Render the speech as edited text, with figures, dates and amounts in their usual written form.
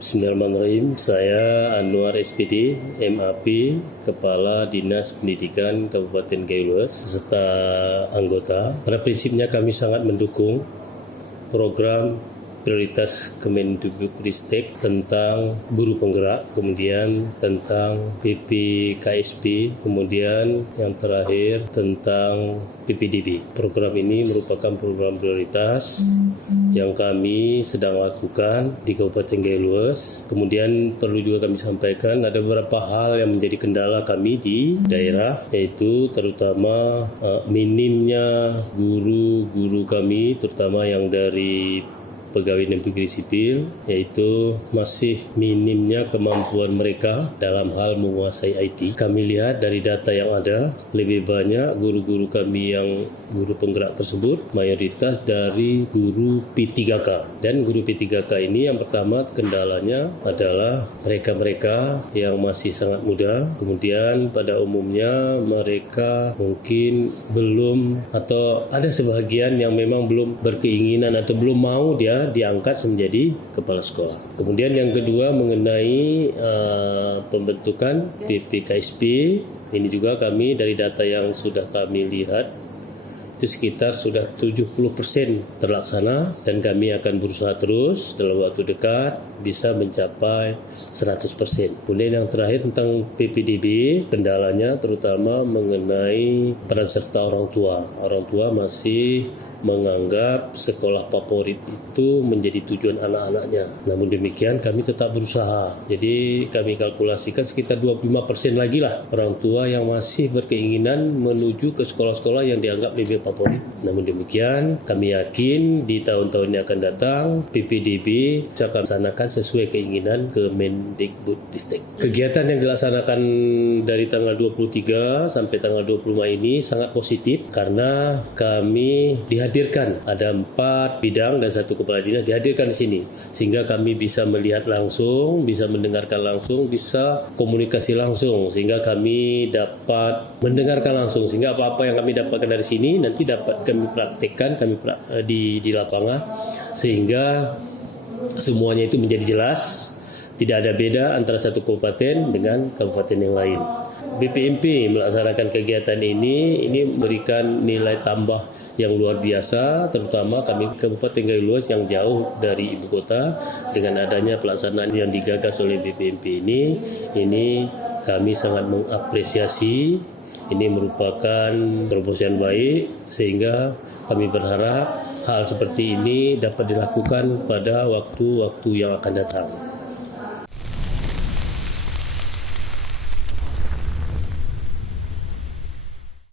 Bismillahirrahmanirrahim. Saya Anwar SPD, MAP, Kepala Dinas Pendidikan Kabupaten Gayo-Luas, beserta anggota. Pada prinsipnya kami sangat mendukung program prioritas Kemendikbudristek tentang guru penggerak, kemudian tentang PPKSP, kemudian yang terakhir tentang PPDB. Program ini merupakan program prioritas yang kami sedang lakukan di Kabupaten Gayo-Luas. Kemudian perlu juga kami sampaikan ada beberapa hal yang menjadi kendala kami di daerah, yaitu terutama minimnya guru-guru kami, terutama yang dari pegawai negeri sipil, yaitu masih minimnya kemampuan mereka dalam hal menguasai IT. Kami lihat dari data yang ada, lebih banyak guru-guru kami yang guru penggerak tersebut mayoritas dari guru P3K. Dan guru P3K ini yang pertama kendalanya adalah mereka-mereka yang masih sangat muda, kemudian pada umumnya mereka mungkin belum, atau ada sebagian yang memang belum berkeinginan atau belum mau dia diangkat menjadi kepala sekolah. Kemudian yang kedua mengenai pembentukan PPKSP, ini juga kami dari data yang sudah kami lihat itu sekitar sudah 70% terlaksana, dan kami akan berusaha terus dalam waktu dekat bisa mencapai 100%. Kemudian yang terakhir tentang PPDB, kendalanya terutama mengenai peran serta orang tua. Orang tua masih menganggap sekolah favorit itu menjadi tujuan anak-anaknya. Namun demikian kami tetap berusaha. Jadi kami kalkulasikan sekitar 25% lagi lah orang tua yang masih berkeinginan menuju ke sekolah-sekolah yang dianggap lebih favorit. Namun demikian kami yakin di tahun-tahun yang akan datang PPDB akan dilaksanakan sesuai keinginan Kemendikbudristek. Kegiatan yang dilaksanakan dari tanggal 23 sampai tanggal 25 ini sangat positif karena kami dihadirkan, ada 4 bidang dan 1 kepala dinas dihadirkan di sini, sehingga kami bisa melihat langsung, bisa mendengarkan langsung, bisa komunikasi langsung, sehingga kami dapat mendengarkan langsung, sehingga apa-apa yang kami dapatkan dari sini nanti dapat kami praktekkan di lapangan, sehingga semuanya itu menjadi jelas, tidak ada beda antara satu kabupaten dengan kabupaten yang lain. BPMP melaksanakan kegiatan ini memberikan nilai tambah yang luar biasa, terutama kami Kabupaten Gayo-Luas yang jauh dari ibu kota. Dengan adanya pelaksanaan yang digagas oleh BPMP ini kami sangat mengapresiasi. Ini merupakan terobosan yang baik, sehingga kami berharap hal seperti ini dapat dilakukan pada waktu-waktu yang akan datang.